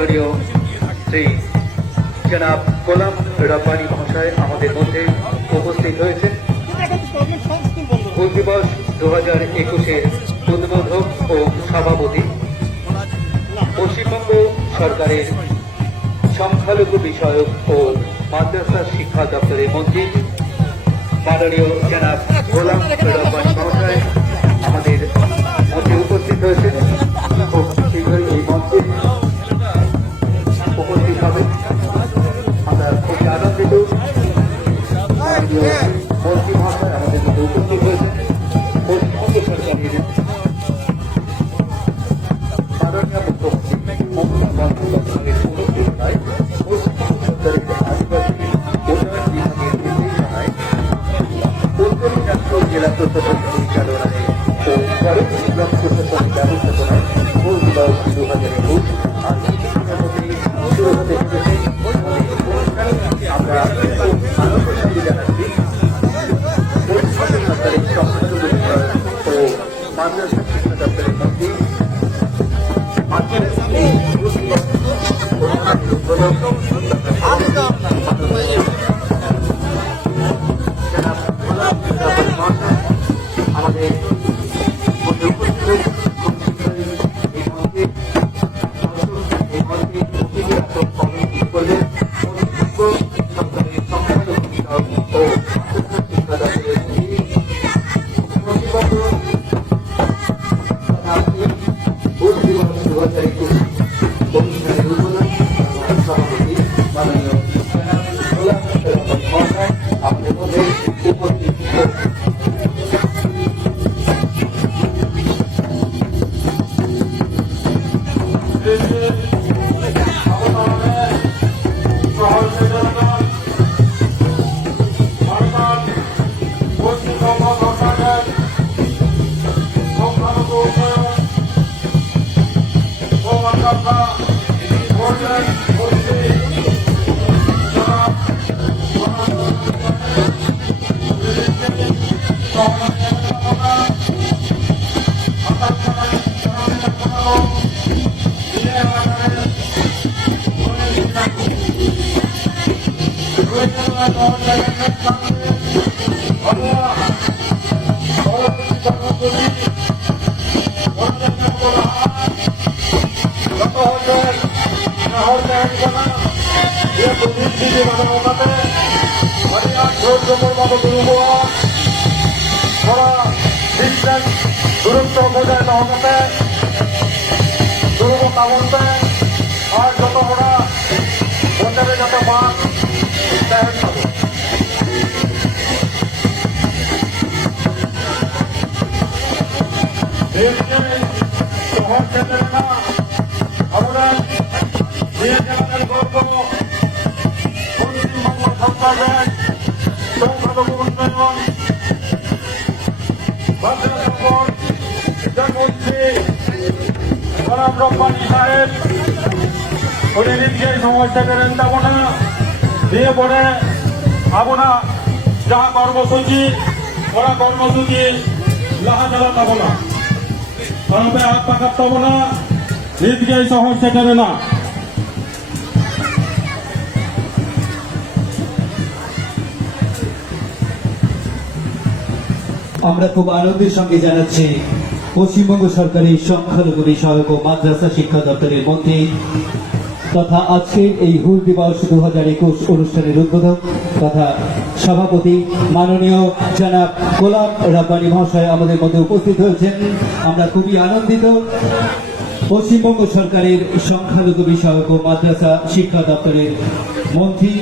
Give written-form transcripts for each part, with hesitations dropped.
মাননীয় শ্রী জনাব গোলাম রব্বানী মহাশয় আমাদের মধ্যে উপস্থিত হয়েছেন। হুল দিবস 2021-এর উদ্বোধক ও সভাপতি, পশ্চিমবঙ্গ সরকারের সংখ্যালঘু বিষয়ক ও মাদ্রাসা শিক্ষা দপ্তরের মন্ত্রী মাননীয় জনাব গোলাম রব্বানী মহাশয় আমাদের মধ্যে উপস্থিত হয়েছেন। খুব শীঘ্রই এই মঞ্চে উপস্থিত হবে। আমরা খুবই আনন্দিত মন্ত্রী মহাশয় আমাদের মধ্যে উপস্থিত হয়েছেন। পশ্চিমবঙ্গ সরকারের মাননীয় মুখ্যমন্ত্রী মমতা বন্দ্যোপাধ্যায়ের অনুপ্রেরণায় পশ্চিমবঙ্গ সরকারের আদিবাসী উন্নয়ন বিভাগের নির্দেশনায় উত্তর দিনাজপুর জেলা প্রশাসন পরিচালনায় ও খড়গ ব্লক প্রশাসনের ব্যবস্থাপনায় হুল দিবস 2021 আর কিছুদিনের মধ্যেই শুরু হতে চলেছে। আমরা আনন্দের সঙ্গে জানাচ্ছি পশ্চিমবঙ্গ সরকারের সংখ্যালঘু বিষয়ক ও মাদ্রাসা শিক্ষা দপ্তরের মন্ত্রী আমাদের মধ্যে উপস্থিত হয়েছে। খুব শীঘ্রই এই মঞ্চে করবেন পশ্চিমবঙ্গ সরকারের সংখ্যালঘু বিষয়ক ও শিক্ষা দপ্তরের পশ্চিমবঙ্গ হুল দিবস 2021 অনুষ্ঠানের উদ্বোধন সভাপতি মাননীয় গোলাম রব্বানী মহাশয় আমাদের মধ্যে উপস্থিত হয়েছে। দূরত্ব বজায় না হতে দূরতা বলতে আর যত বড় বছরে যত মাছ শহর ক্ষেত্রে না আমরা গল্প পশ্চিমবঙ্গ সরকারের সংখ্যালঘু উন্নয়ন মন্ত্রী গোলাম রব্বানী সাহেব উনি নিজে সমাজ থেকে যাব না দিয়ে পড়ে আপনা যা কর্মসূচি ওরা কর্মসূচি লাহা চালাতে হবো না, তরফে হাত পাকাতে হবো না, নিজকে শহর সেখানে না। আমরা খুব আনন্দের সঙ্গে জানাচ্ছি পশ্চিমবঙ্গ সরকারের সংখ্যালঘু বিষয়ক ও মাদ্রাসা শিক্ষা দপ্তরের মন্ত্রী তথা আজকের এই হুল দিবস 2021 অনুষ্ঠানের উদ্বোধক তথা সভাপতি মাননীয় জনাব গোলাম রব্বানী মহাশয় আমাদের মধ্যে উপস্থিত হয়েছেন। আমরা খুবই আনন্দিত পশ্চিমবঙ্গ সরকারের সংখ্যালঘু বিষয়ক ও মাদ্রাসা শিক্ষা দপ্তরের মন্ত্রী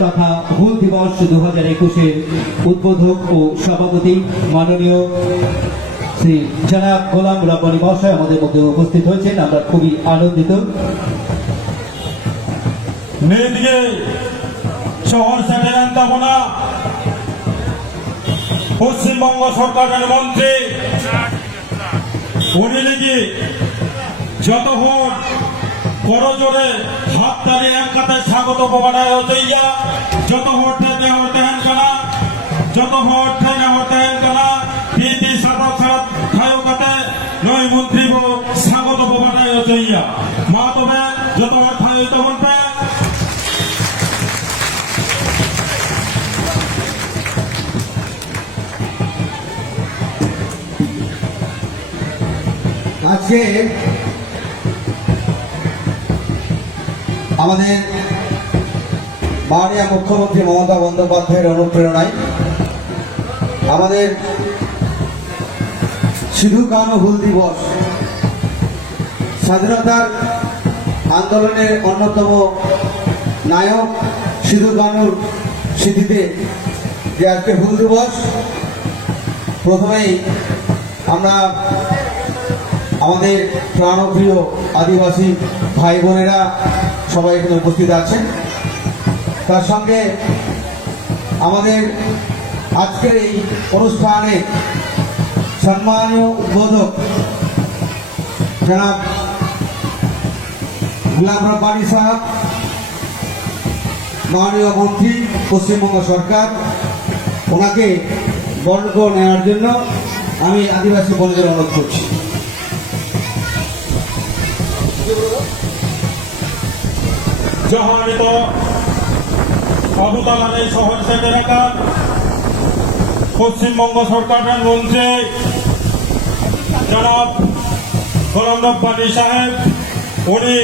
তথা হুল দিবস 2021-এর উদ্বোধক ও সভাপতি মাননীয় শ্রী জনাব গোলাম রব্বানী মহাশয় আমাদের মধ্যে উপস্থিত হয়েছেন। আমরা খুবই আনন্দিত। নিজকে শহর সেটে আনতে হবে না, পশ্চিমবঙ্গ সরকারের মন্ত্রী উনি নাকি যত ভোট করজোরে হাত তালি এক কথায় স্বাগত বানায় হইয়া যত ভোট ঠেতে হতে হেন কানা যত ভোট ঠেনে হতে হেন কানা তিন সাত খারাপ খায় কাতে নয় মন্ত্রী স্বাগত বানায় হইয়া মা তবে যত অর্থায়ন তখন আজকে আমাদের মাননীয় মুখ্যমন্ত্রী মমতা বন্দ্যোপাধ্যায়ের অনুপ্রেরণায় আমাদের সিধু কানু হুল দিবস স্বাধীনতার আন্দোলনের অন্যতম নায়ক সিধু কানুর স্মৃতিতে যে আজকে হুল দিবস, প্রথমেই আমরা আমাদের প্রাণপ্রিয় আদিবাসী ভাই বোনেরা সবাই এখানে উপস্থিত আছেন। তার সঙ্গে আমাদের আজকের এই অনুষ্ঠানে সম্মানীয় উদ্বোধক জনাব গোলাম রব্বানী সাহেব, মাননীয় মন্ত্রী পশ্চিমবঙ্গ সরকার, ওনাকে বরণ করে নেওয়ার জন্য আমি আদিবাসী বোনদের অনুরোধ করছি। জহানিত অবতালানের শহর সেট এলাকার পশ্চিমবঙ্গ সরকারের মন্ত্রী জনাব গোলাম রব্বানী সাহেব, উনি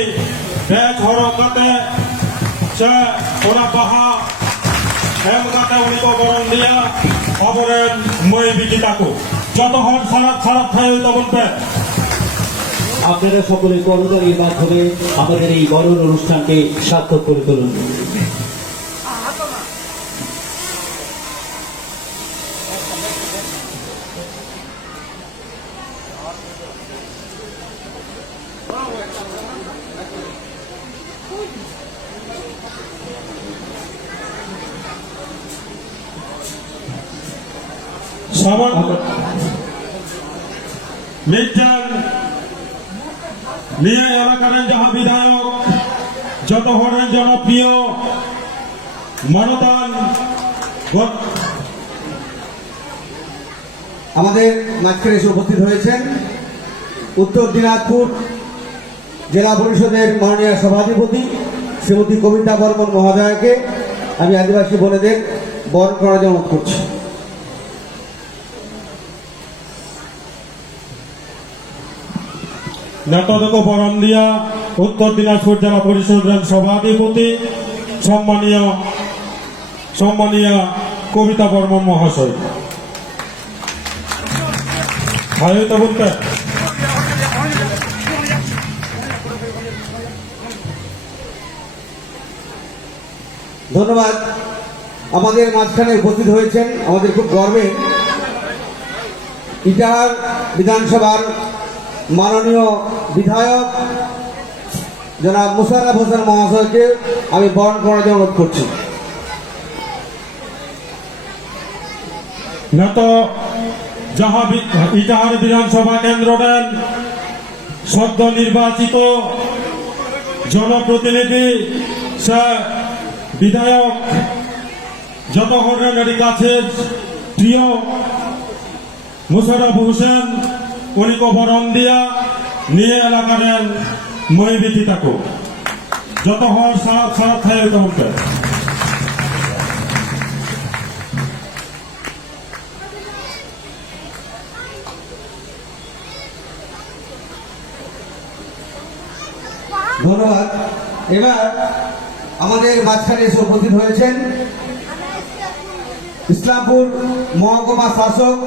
ব্যাচ হরকাতে সে ওরা বাহা হেমকাতে উনি তো বরণ দিয়া অবরেন মই বিকি তাকু যত হন সারাত সারাত খাই তখন আপনারা সকলে করতালির মাধ্যমে আমাদের এই বরণ অনুষ্ঠানকে সার্থক করে তুলুন। মিটান নিয়ে এলাকার যাহা বিধায়ক যত হরেন জনপ্রিয় মনতান আমাদের মাঝখানে এসে উপস্থিত হয়েছেন উত্তর দিনাজপুর জেলা পরিষদের মাননীয় সভাধিপতি শ্রীমতী কবিতা বর্মন মহোদয়কে আমি আদিবাসী বোনেদের বরণ করার জন্য অনুরোধ করছি। নেতাদেরকে বরণ দিয়া উত্তর দিনাজপুর জেলা পরিষদের সভাধিপতি সম্মানীয় কবিতা বর্মন মহাশয় বলতে ধন্যবাদ। আমাদের মাঝখানে উপস্থিত হয়েছেন আমাদের খুব গর্বের ইটাহার বিধানসভার মাননীয় বিধায়ক জনাব মুশাররফ হোসেন মহাশয়কে আমি বরণ করার জন্য অনুরোধ করছি। নত যাহা ইটাহার বিধানসভা কেন্দ্রের সদ্য নির্বাচিত জনপ্রতিনিধি সে বিধায়ক যত হরের কাছে প্রিয় মুশাররফ হোসেন উনিকে বরণ দিয়া নিয়ে এলাকার মই বিটি তাকো যত হর সারা সারা থাই তোমাকে ধন্যবাদ। এবার আমাদের মাঝখানে এসে উপস্থিত হয়েছেন ইসলামপুর মহকুমা শাসক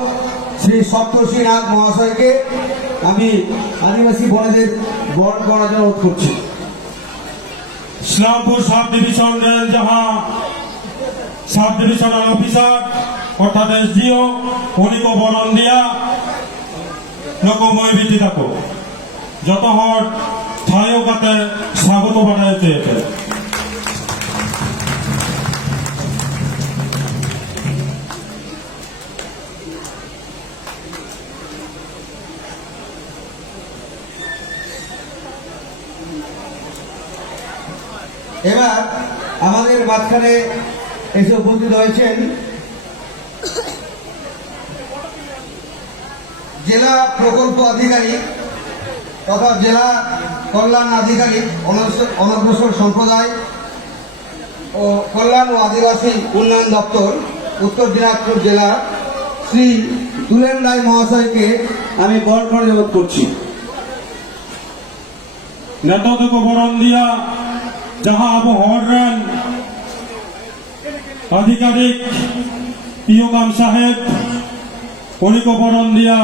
শ্রী সপ্তর্ষিনাথ মহাশয়কে আমি আদিবাসী বোনেদের বরণ করার জন্য অনুরোধ করছি। ইসলামপুর সাব ডিভিশনের যাহা সাব ডিভিশনাল অফিসার অর্থাৎ এসডিও উনিকে বরণ দিয়া নকময় বিটি থাকো যত হর ঠায়ও কাতে স্বাগত বানায় চেয়েছে। এবার আমাদের মাঝখানে এসে উপস্থিত হয়েছেন জেলা প্রকল্প আধিকারিক তথা জেলা কল্যাণ আধিকারিক অনগ্রসর সম্প্রদায় ও কল্যাণ ও আদিবাসী উন্নয়ন দপ্তর উত্তর দিনাজপুর জেলা শ্রী দুলেন রায় মহাশয়কে আমি বরণ করে অনুরোধ করছি। नेतृत्व को बरन दिया जहां अब हॉर्डरन आधिकारिक पियोगाम साहेब उन्हीं को बरन दिया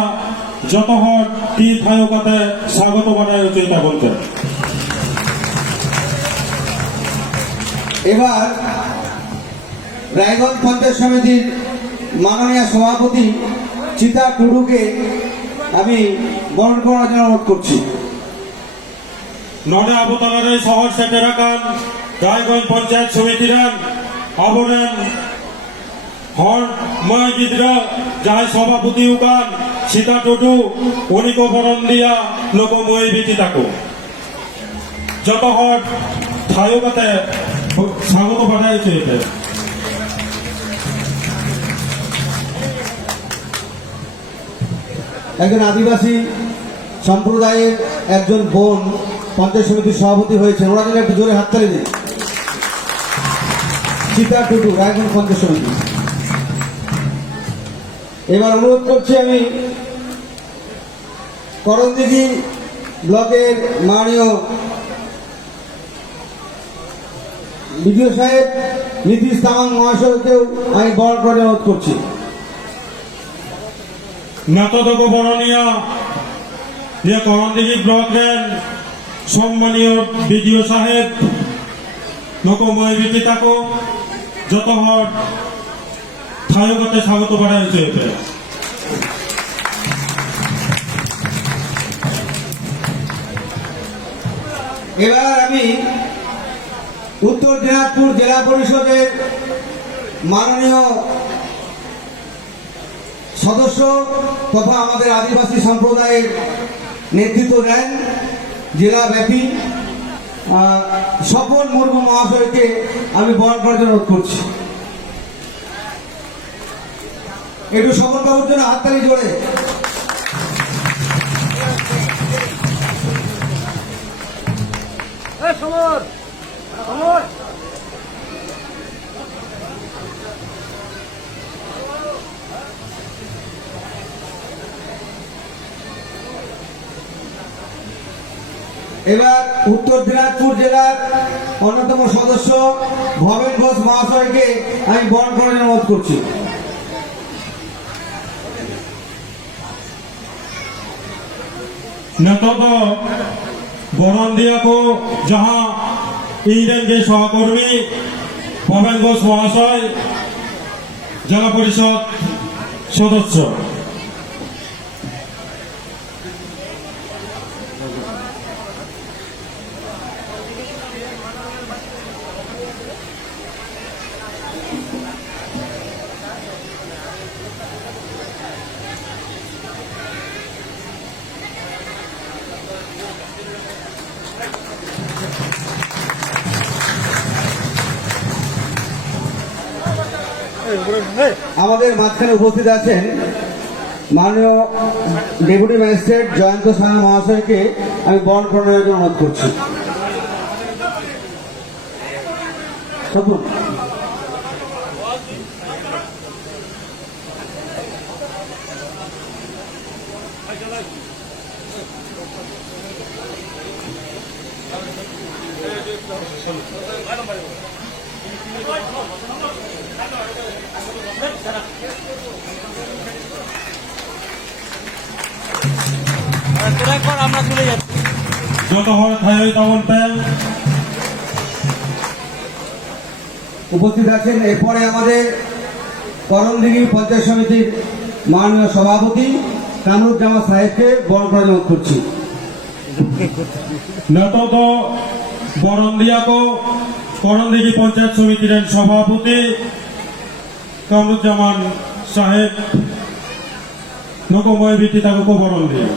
যত হট টি থায়োকাতে স্বাগত জানাই চিন্তা বলতে। এবার রায়গঞ্জ পঞ্চায়েত সমিতির মাননীয় সভাপতি চিতা টুডুকে আমি বরণ করার জন্য অনুরোধ করছি। নডে আবতলারে শহর সেটে রাখান রায়গঞ্জ পঞ্চায়েত সমিতিরান আবরেন হর ময় গিদ্রা যাই সভাপতি উকান সীতা টুডু উনিকো বরণ দিয়া লোকময় বিটি তাকো যত হট থায়োকাতে স্বাগত জানাই চেয়েছে। একজন আদিবাসী সম্প্রদায়ের একজন বোন পঞ্চায়েত সমিতির সভাপতি হয়েছেন, ওরা যেন একটু জোরে হাততালি দিন। চিতা টুডু, রায়গঞ্জ পঞ্চায়েত সমিতি। এবার অনুরোধ করছি আমি করণদিঘি ব্লকের মাননীয় বিডিও সাহেব নীতিশ তামাং মহাশয়কেও আমি বরণ করে অনুরোধ করছি। নেতৃত্ব বরণীয় যে করণদিঘি ব্লকের সম্মানীয় বিডিও সাহেব লোকময় বিটি তাকো যত হট থায়োকাতে স্বাগত জানাই চেয়েছে। এবার আমি উত্তর দিনাজপুর জেলা পরিষদের মাননীয় সদস্য তথা আমাদের আদিবাসী সম্প্রদায়ের নেতৃত্ব দেন জেলাব্যাপী স্বপন মুর্মু মহাশয়কে আমি বরণ করার জন্য অনুরোধ করছি। একটু স্বপন বাবুর জন্য হাততালি জোরে। এবার উত্তর দিনাজপুর জেলার অন্যতম সদস্য ভবেন ঘোষ মহাশয়কে আমি বরণ করে অনুরোধ করছি। নেতৃত্ব বরণ দিয়া को जहां इंडियन के सहकर्मी भवेन घोष महाशय जिला परिषद सदस्य আমাদের মাঝখানে উপস্থিত আছেন মাননীয় ডেপুটি ম্যাজিস্ট্রেট জয়ন্ত সাহা মহাশয়কে আমি বরণ করার জন্য অনুরোধ করছি। যত হট থাই তেমন পেন উপস্থিত আছেন। এরপরে আমাদের করণদিঘি পঞ্চায়েত সমিতির মাননীয় সভাপতি কামরুজ্জামান সাহেবকে বরণ করার জন্য অনুরোধ করছি। নেতৃত্ব বরণ দিয়া को করণদিঘি পঞ্চায়েত সমিতির সভাপতি কামরুজ্জামান সাহেব লোকময় বিটি তাকে বরণ দিয়ে।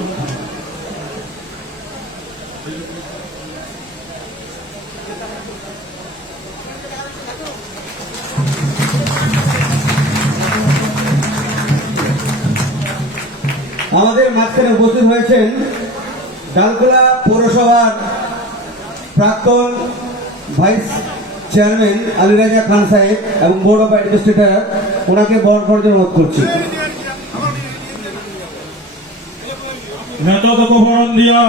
আমাদের মাঝখানে উপস্থিত হয়েছেন ডালখোলা পৌরসভার প্রাক্তন ভাইস চেয়ারম্যান আলী রাজা খান সাহেব এবং বোর্ড অফ অ্যাডমিনিস্ট্রেটর ওনাকে বরণ করার জন্য অনুরোধ করছি। নেতাকে বরণ দিয়া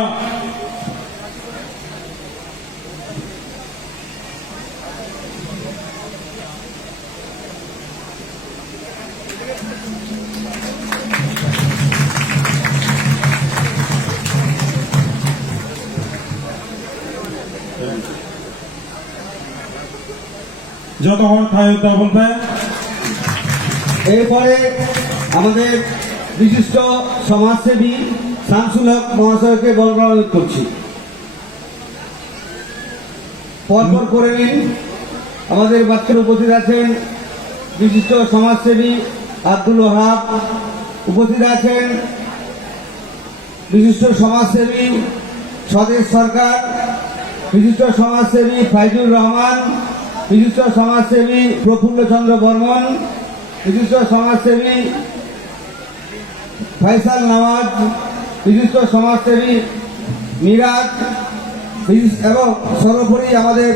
যত হওয়ার ঠাই বলবে। এরপরে আমাদের বিশিষ্ট সমাজসেবী শামসুল হক মহাশয়কে বরণ করার অনুরোধ করছি। পরপর করে নিন। আমাদের বাচ্চার উপস্থিত আছেন বিশিষ্ট সমাজসেবী আব্দুল ওহাব, উপস্থিত আছেন বিশিষ্ট সমাজসেবী স্বদেশ সরকার, বিশিষ্ট সমাজসেবী ফাইজুর রহমান, বিশিষ্ট সমাজসেবী প্রফুল্লচন্দ্র বর্মন, বিশিষ্ট সমাজসেবী ফয়সাল নওয়াজ, বিশিষ্ট সমাজসেবী মিরাজ এবং সর্বোপরি আমাদের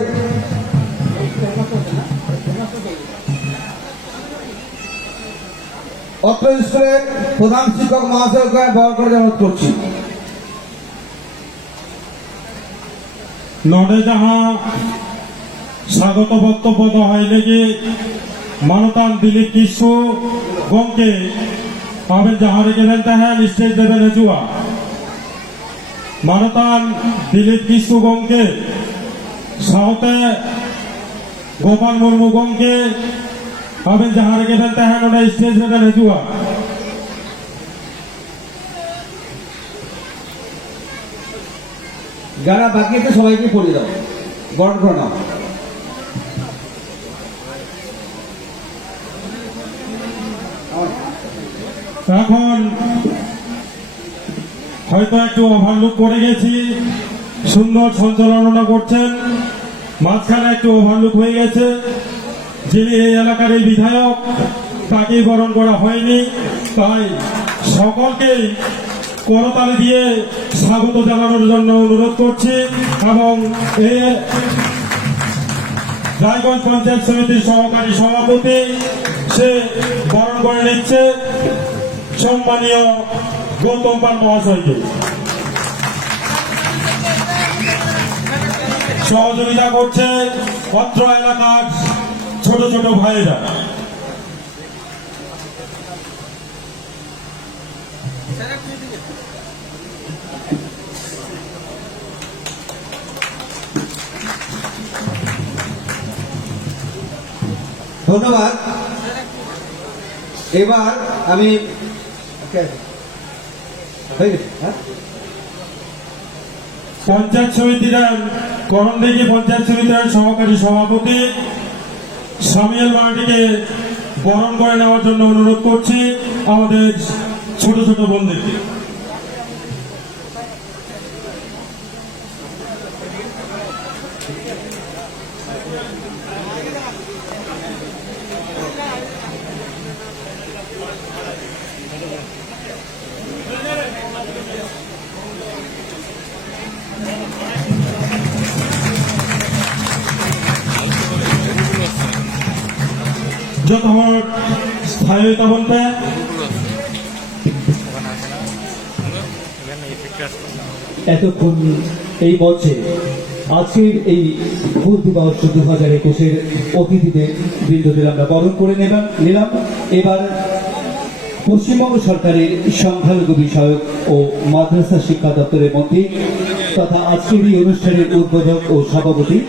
অত্র স্কুলের প্রধান শিক্ষক মহাশয়কে বরণ করে অনুরোধ করছি। নডে যাহা স্বাগত বক্তব্য দেওয়া হয় লেগে মানতান দিলীপ কিশু গমকে পাবেন যাহারে গেলেন তাহান স্টেজ দেবেন জুয়া মানতান দিলীপ কিশু গমকে সাউতে গোপাল মুর্মু গমকে পাবেন যাহারে গেলেন তাহান ওটা স্টেজ দেবেন জুয়া। যারা বাকি আছে সবাইকে পড়ে দাও, বরণ করে নাও। এখন হয়তো একটু ওভারলুক করে গেছি, সুন্দর সঞ্চালনা করছেন, মাঝখানে একটু ওভারলুক হয়ে গেছে। যিনি এই এলাকার এই বিধায়ক তাকে বরণ করা হয়নি, তাই সকলকেই করতালি দিয়ে স্বাগত জানানোর জন্য অনুরোধ করছি এবং এই রায়গঞ্জ পঞ্চায়েত সমিতির সহকারী সভাপতি সে বরণ করে নিচ্ছে সম্মানীয় গৌতম পাল মহাশয়কে। সহযোগিতা করছে অত্র এলাকার ছোট ছোট ভাইয়েরা। ধন্যবাদ। এবার আমি পঞ্চায়েত সমিতির করণদিঘি পঞ্চায়েত সমিতির সহকারী সভাপতি সামিয়াল মার্টিকে বরণ করে নেওয়ার জন্য অনুরোধ করছি আমাদের ছোট ছোট বন্ধুকে। যত স্থায়িতা বলতে এতক্ষণ এই মঞ্চে আজকের এই ভুল দিবস 2021-এর অতিথিদের বৃন্দদের আমরা বরণ করে নিলাম। এবার পশ্চিমবঙ্গ সরকারের সংখ্যালঘু বিষয়ক ও মাদ্রাসা শিক্ষা দপ্তরের মন্ত্রী তথা আজকের এই অনুষ্ঠানের উদ্বোধক ও সভাপতি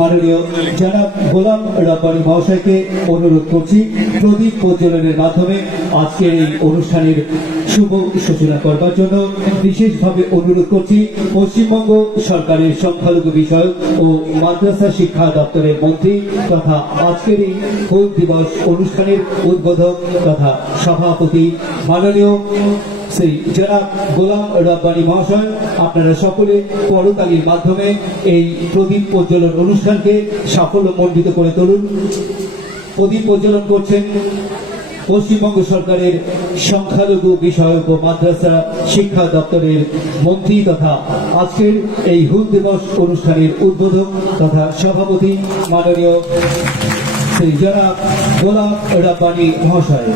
মাননীয় জনাব গোলাম রব্বানী মহাশয়কে অনুরোধ করছি প্রদীপ প্রজ্বলনের মাধ্যমে আজকের এই অনুষ্ঠানের শুভ সূচনা করবার জন্য। বিশেষভাবে অনুরোধ করছি পশ্চিমবঙ্গ সরকারের সংখ্যালঘু বিষয়ক ও মাদ্রাসা শিক্ষা দপ্তরের মন্ত্রী তথা আজকের এই হুল দিবস অনুষ্ঠানের উদ্বোধক তথা সভাপতি মাননীয় শ্রী জনাব গোলাম রব্বানী মহাশয়, আপনারা সকলে করতালির মাধ্যমে এই প্রদীপ প্রজ্বলন অনুষ্ঠানকে সাফল্যমণ্ডিত করে তুলুন। প্রদীপ প্রজ্বলন করছেন পশ্চিমবঙ্গ সরকারের সংখ্যালঘু বিষয়ক ও মাদ্রাসা শিক্ষা দপ্তরের মন্ত্রী তথা আজকের এই হুল দিবস অনুষ্ঠানের উদ্বোধক তথা সভাপতি মাননীয় শ্রী জনাব গোলাম রাব্বানী মহাশয়।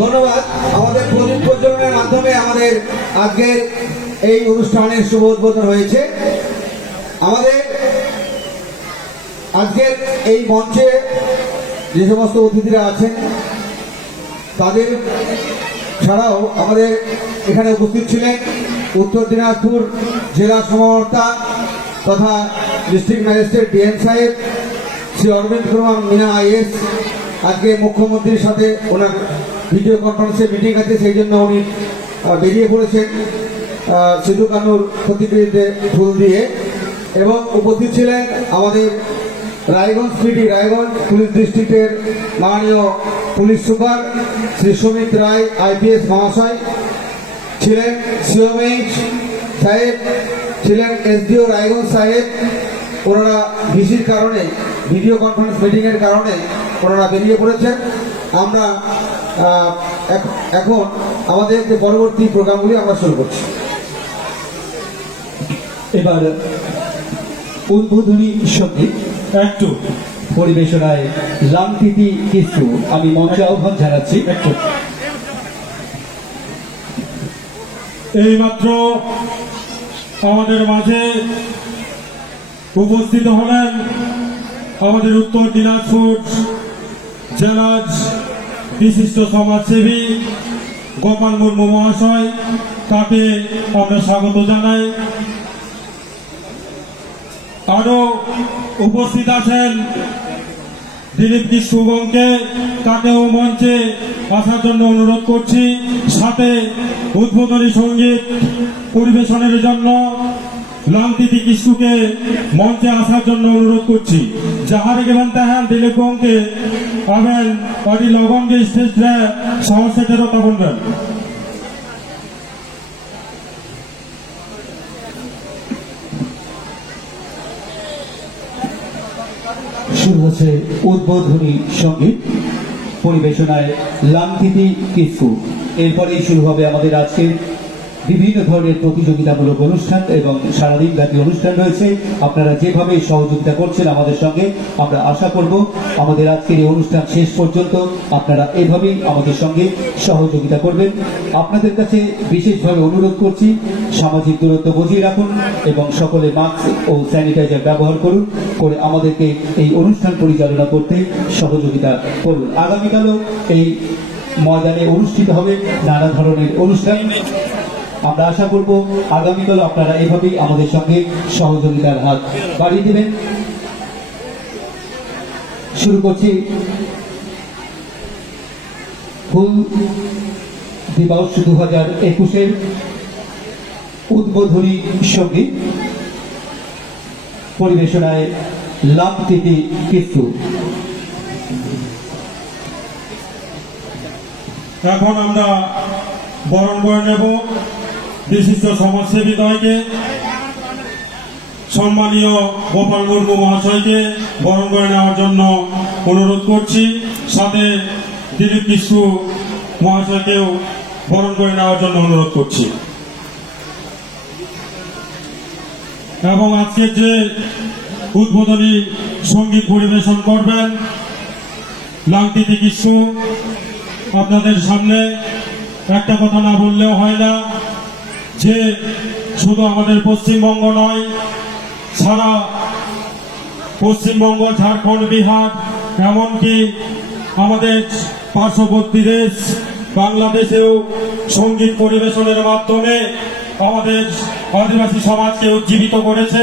ধন্যবাদ। আমাদের প্রদীপ প্রজ্বলনের মাধ্যমে আমাদের আজকের এই অনুষ্ঠানের শুভ উদ্বোধন হয়েছে। আমাদের আজকের এই মঞ্চে যে সমস্ত অতিথিরা আছেন তাদের ছাড়াও আমাদের এখানে উপস্থিত ছিলেন উত্তর দিনাজপুর জেলা সমাহর্তা তথা ডিস্ট্রিক্ট ম্যাজিস্ট্রেট ডিএম সাহেব শ্রী অরবিন্দ কুমার মিনা আইএস। আজকে মুখ্যমন্ত্রীর সাথে ওনার ভিডিও কনফারেন্সে মিটিং আছে, সেই জন্য উনি বেরিয়ে পড়েছেন সিধু কানুর প্রতিকৃতিতে ফুল দিয়ে। এবং উপস্থিত ছিলেন আমাদের রায়গঞ্জ পিডি রায়গঞ্জ পুলিশ ডিস্ট্রিক্টের মাননীয় পুলিশ সুপার শ্রী সুমিত রায় আইপিএস মহাশয়, ছিলেন সিওমএইচ সাহেব, ছিলেন এসডিও রায়গঞ্জ সাহেব। ওনারা ভিসির কারণে ভিডিও কনফারেন্স মিটিংয়ের কারণে ওনারা বেরিয়ে পড়েছেন। আমরা এখন আমাদের যে পরবর্তী প্রোগ্রামগুলি আমরা শুরু করছি। এবার উদ্বোধনী সঙ্গীত একটু পরিবেশনায় লামতিতি কিছু আমি মঞ্চে আহ্বান জানাচ্ছি। একটু এইমাত্র আমাদের মাঝে উপস্থিত হলেন আমাদের উত্তর দিনাজপুর জেলার বিশিষ্ট সমাজসেবী গোপাল মুর্মু মহাশয়, তাকে আমরা স্বাগত জানাই। আরো উপস্থিত আছেন দিলীপ কৃষ্ণগণকে, তাকেও মঞ্চে আসার জন্য অনুরোধ করছি। সাথে উদ্বোধনী সঙ্গীত পরিবেশনের জন্য লালতিতি কিস্তুকে মঞ্চে আসার জন্য অনুরোধ করছি। যাহারে গেবেন তাহান দিলীপ গংকে আবেন অডি লগনকে স্টেজে সহসেটেরতা বলবেন। শুরু হচ্ছে উদ্বোধনী সঙ্গীত পরিবেশনায় লামতিতি কিছু। এরপরেই শুরু হবে আমাদের আজকের বিভিন্ন ধরনের প্রতিযোগিতামূলক অনুষ্ঠান এবং সারাদিন ব্যাপী অনুষ্ঠান রয়েছে। আপনারা যেভাবে সহযোগিতা করছেন আমাদের সঙ্গে, আমরা আশা করব আমাদের আজকের এই অনুষ্ঠান শেষ পর্যন্ত আপনারা এভাবেই আমাদের সঙ্গে সহযোগিতা করবেন। আপনাদের কাছে বিশেষভাবে অনুরোধ করছি, সামাজিক দূরত্ব বজিয়ে রাখুন এবং সকলে মাস্ক ও স্যানিটাইজার ব্যবহার করুন, করে আমাদেরকে এই অনুষ্ঠান পরিচালনা করতে সহযোগিতা করুন। আগামীকালও এই ময়দানে অনুষ্ঠিত হবে নানা ধরনের অনুষ্ঠান। আমরা আশা করব আগামীকাল আপনারা এভাবেই আমাদের সঙ্গে সহযোগিতার হাত বাড়িয়ে দেবেন। শুরু করছি হুল দিবস 2021-এর উদ্বোধনী সঙ্গীত পরিবেশনায় লামতিতি কিছু। এখন আমরা বরণ করে নেব বিশিষ্ট সমাজসেবী দয়কে। সম্মানীয় গোপাল মুর্মু মহাশয়কে বরণ করে নেওয়ার জন্য অনুরোধ করছি। সাথে দিলীপ কিস্কু মহাশয়কেও বরণ করে নেওয়ার জন্য অনুরোধ করছি। এবং আজকে যে উদ্বোধনী সঙ্গীত পরিবেশন করবেন লাংটিতি কৃষ্ণ, আপনাদের সামনে একটা কথা না বললেও হয় না যে শুধু আমাদের পশ্চিমবঙ্গ নয়, সারা পশ্চিমবঙ্গ, ঝাড়খণ্ড, বিহার, এমনকি আমাদের পার্শ্ববর্তী দেশ বাংলাদেশেও সঙ্গীত পরিবেশনের মাধ্যমে আমাদের আদিবাসী সমাজকে উজ্জীবিত করেছে।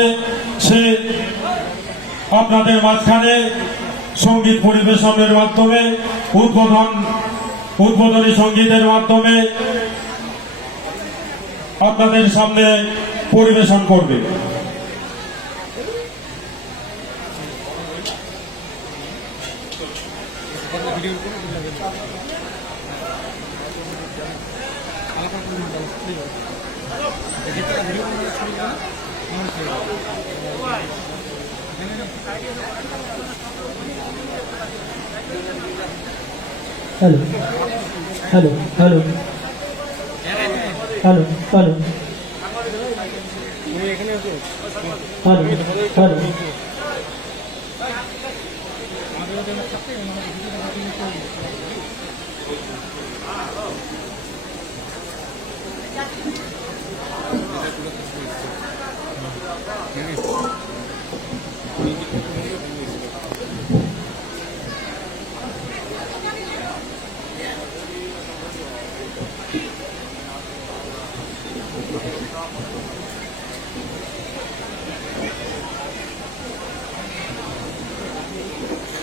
সে আপনাদের মাঝখানে সঙ্গীত পরিবেশনের মাধ্যমে উদ্বোধনী সঙ্গীতের মাধ্যমে আপনাদের সামনে পরিবেশন করবে। Hello hello hello hello hello hello hello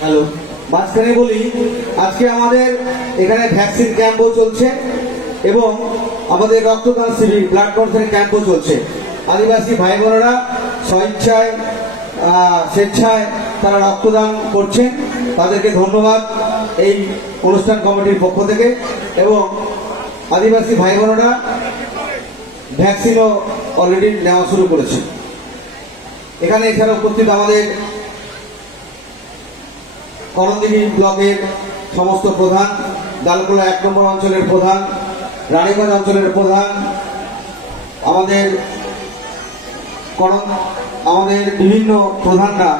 hello, মাঝখানে বলি আজকে আমাদের এখানে ভ্যাকসিন ক্যাম্পও চলছে এবং আমাদের রক্তদান শিবির, ব্লাড ডোনেশন ক্যাম্পও চলছে। আদিবাসী ভাই বোনেরা স্বেচ্ছায় স্বেচ্ছায় তারা রক্তদান করছেন, তাদেরকে ধন্যবাদ এই অনুষ্ঠান কমিটির পক্ষ থেকে। এবং আদিবাসী ভাই বোনেরা ভ্যাকসিনও অলরেডি নেওয়া শুরু করেছে। এখানে এছাড়া উপস্থিত আমাদের করণদিঘি ব্লকের সমস্ত প্রধান, ডালকোলা 1 নম্বর অঞ্চলের প্রধান, রানীগঞ্জ অঞ্চলের প্রধান, আমাদের বিভিন্ন প্রধানরা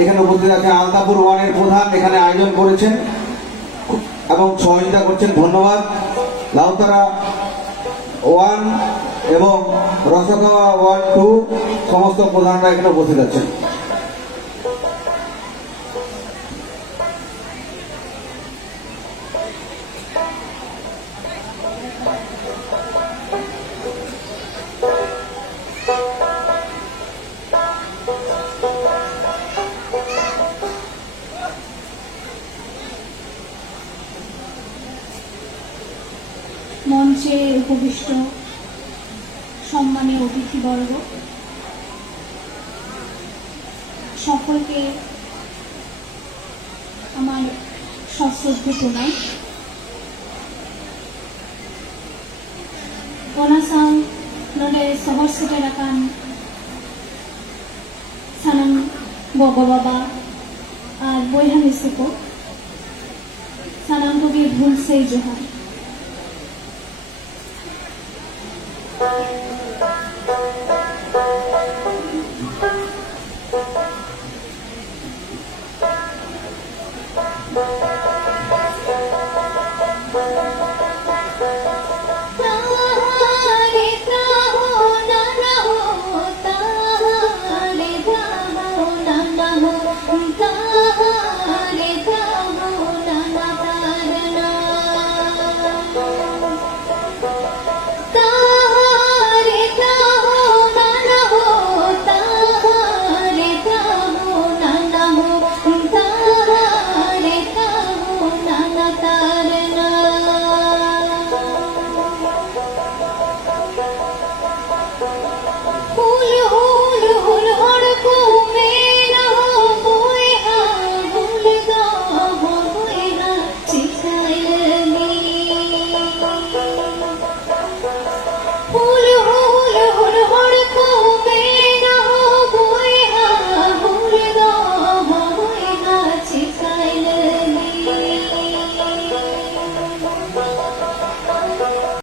এখানে উপস্থিত আছে। আলতাপুর 1-এর প্রধান এখানে আয়োজন করেছেন এবং সহযোগিতা করছেন, ধন্যবাদ। লাউতারা 1 এবং রসগাওয়া 1-2 সমস্ত প্রধানরা এখানে উপস্থিত আছেন। মঞ্চে উপবিষ্ট সম্মানীয় অতিথিবর্গ, সকলকে আমার সশ্রদ্ধ প্রণাম। ওনাসাং নডে শহর সেটেরাকান সানাম গগো বাবা আর বইহা মিসি को सानाम कोगे भूल से जोहार। ফুল